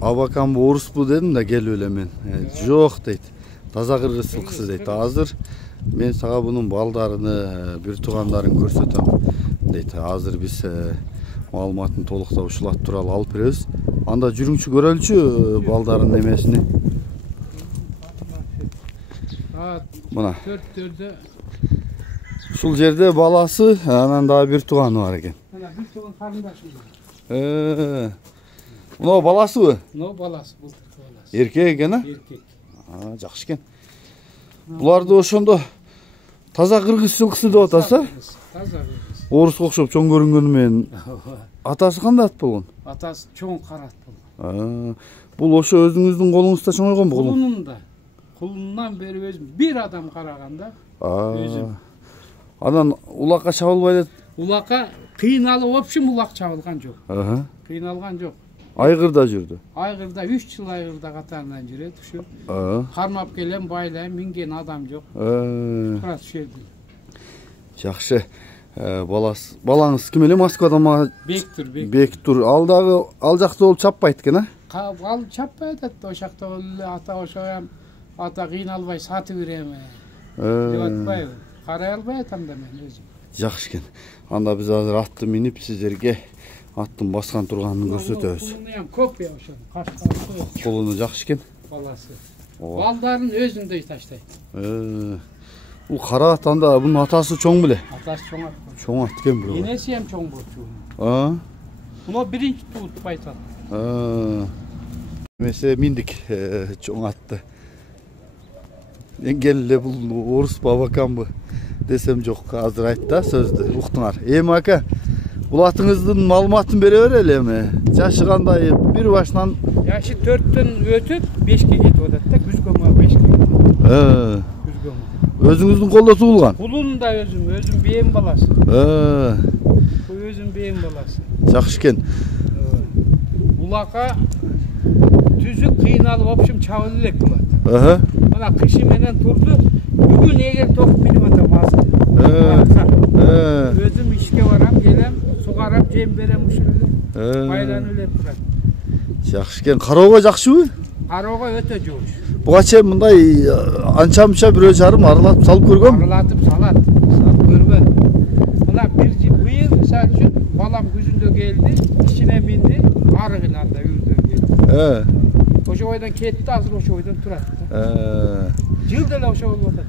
Абакам орыс бу дедим да келип эле мен. Жок дейт. Таза кыргыз жылкысы дейт. Азыр мен сага бунун балдарыны, бир туугандарын көрсөтөм дейт. Азыр биз маалыматын толуктап ушул ат тууралуу алып беребиз. Анда жүрүңчү көрөлүчү балдарынын эмесини. Мына. Ушул жерде баласы, анан дагы бир тууганы бар экен. Мына бир тууган карындашым. Мына баласыбы? Мына баласы, былтыркы баласы. Эркек экен, а? Эркек. Жакшы экен. Буларды ошондо таза кыргыз жылкысы деп атасыз, а? Таза кыргыз. Оруско окшоп чоң көрүнгөнү менен. Атасы кандай ат болгон? Атасы чоң кара ат болгон. Бул ошо өзүңүздүн колуңузда чоңойгонбу? Колунунда. Колунан бери өзүм бир адам караганда өзүм. Анан улакка чабылбай эле. Улакка кыйналып, в общем, улак чабылган жок. Кыйналган жок. Айгырда жүрдү. Айгырда 3 жыл айгырда катарынан жүрөт ушу. Кармап келем, байлайм, минген адам жок. Турат ушул жерде. Жакшы. Балаңыз ким эле Москвада? Бектур. Ал жакта болуп чаппайт экен, а? Ал чаппай атат, ошакта эле ата ошоям, ата кыйналбай сатып берем деп атпайбы? Карай албай атам да мен өзүм. Жакшы экен. Анда биз азыр атты минип сиздерге аттын баскан турганын көрсөтөбүз. Кулуну ham көп я ошо. Кашкасы. Кулуну жакшы экен. Баласы. Балдарын өзүндөй таштайт. Бул кара ат анда бунун атасы чоң беле? Атасы чоң ат. Чоң ат экен бирок. Энеси ham чоң болчу. Муну биринчи туутуп айтат. Эмесе миндик чоң атты. Келе бул орус бабакамбы десем жок, азыр айт да сөздү уктуңар. Эми ака, бул атыңыздын маалыматын бере берели эми. Жашы кандай? Бир башынан жашы 4төн өтүп 5ке кетип атат да, күзгө 5ке. Өзүңүздүн колдо туулган? Кулун да өзүм бейим баласы. Өзүм бейим баласы. Жакшы экен. Улакка түзүк кыйналып, в общем, чабылып элек болот. Мына кышы менен турду. Бүгүн эгер топ минип атам азыр. Өзүм ишке барам, келем, сугарап, жем берем ушул эле. Байланып эле турат. Жакшы экен. Кароого жакшыбы? Кароого өтө жугуш. Буга чейин мындай анча-мынча бирөө жарым аралатып салып көргөнбү? Аралатып салат көргөн. Мына быйыл мисалы үчүн балам күзүндө келди, ишине минди, ары кыйланда үрдө келди. Ошо бойдон кетти, азыр ошо бойдон турат. Жыл деле ошо болуп атат.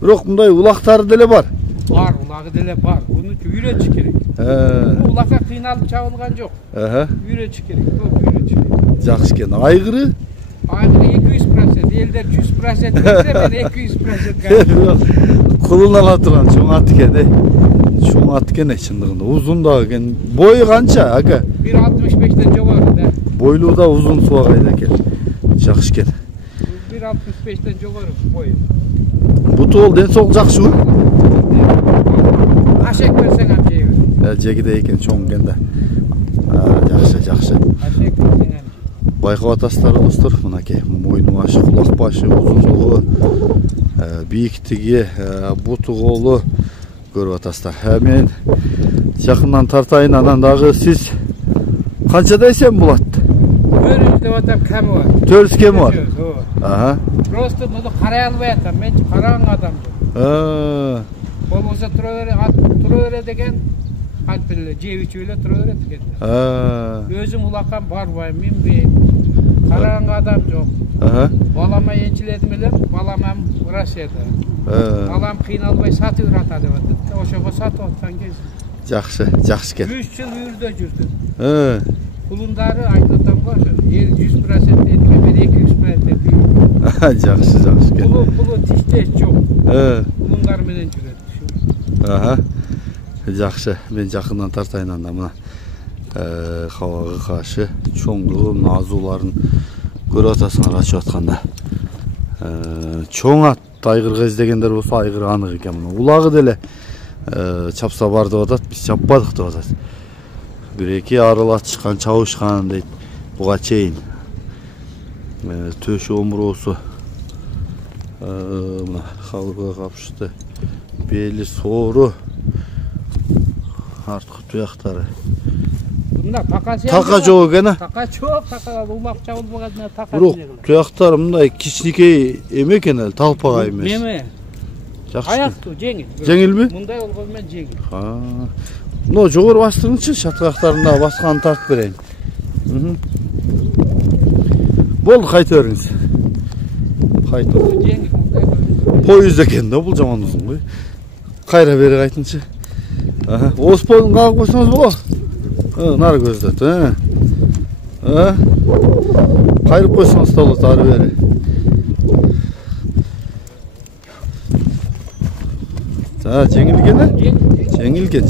Бирок мындай улактары деле бар. Бар, улагы деле бар. Буну үйрөтүш керек. Улакка кыйналып чабылган жок. Үйрөтүш керек, топ үйрөтүш керек. Жакшы экен. Айгыры? Айгыры 200%, элдер 100% десе, мен 200%. Кулун ала турган чоң ат экен, Чоң ат экен чындыгында. Узун да экен. Бою канча, ака? 1.65ден жогору да. Бойлуу да узун суагайда экен. Жакшы экен. 1.65ден жогору бою. Буту ол ден соолук жакшыбы? Ашек берсең ham жейбиз. Жегиде экен, чоң экен да. Жакшы. Ашек берсең ham. Байкап атасыздар достор, мынакей мойну башы, кулак башы, узунлугу, бийиктиги, буту колу көрүп атасыздар. Мен жакындан тартайын, анан дагы сиз канчада эсен болот? 400 деп атам, кеми бар. 400 кеми бар. Просто муну карай албай атам, мен караган адам жок. Болбосо тура бере деген айтып эле, жеп ичип эле тура берет экен. Өзүм улаккан барбайм, минбейм. Караган адам жок. Балама энчиледим эле, балам ham Россияда. Балам кыйналбай сатып бер ата деп атат. Ошого сатып аткан кез. Жакшы экен. 3 жыл үйүрдө жүрдүм. Кулундары айтып атам го, 100% этке мен 200% этке. Жакшы экен. Пулу тиштеш жок. Кулундар менен жүрөт. Жакшы, мен жакындан тартайын анда мына кабагы кашы, чоңдугу, азууларын көрүп атасыңар ачып атканда. Чоң ат айгырга издегендер болсо айгыр анык экен. Улагы деле чапса бар деп атат, биз чаппадык деп атат. Бир-эки аралатышкан, чабышкан дейт буга чейин. Төшү омуроосу мына кабырга капышты, бели соору, арткы туяктары Mına takası Taka çok gene. Taka çok, taka ulak çabılmagadına taka. Biroq tuyaqtar mınдай кичинекей эме экен эле, талпага эмес. Meme. Жакшы. Аяктуу жеңил. Жеңилби? Мындай болгон менен жеңил. Мына жогору бастырыңчы, шатырактарында басканын тартып берейин. Болду, кайта бериңиз. Кайта. Жеңил. Поезд экен да бул жаман узун кой. Кайра бери кайтыңчы. Оспонун кагып койсоңуз болот. Нары көздөт, Кайрып койсоңуз да болот ары бери. Жеңилген, Жеңилген.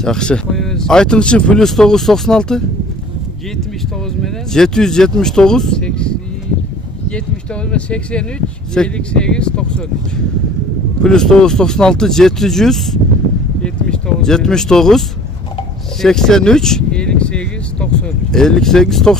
Жакшы. Айтыңчы, +996 79 менен 779 79 менен 83 58 93. +996 700 79 83 58 93. 58 90.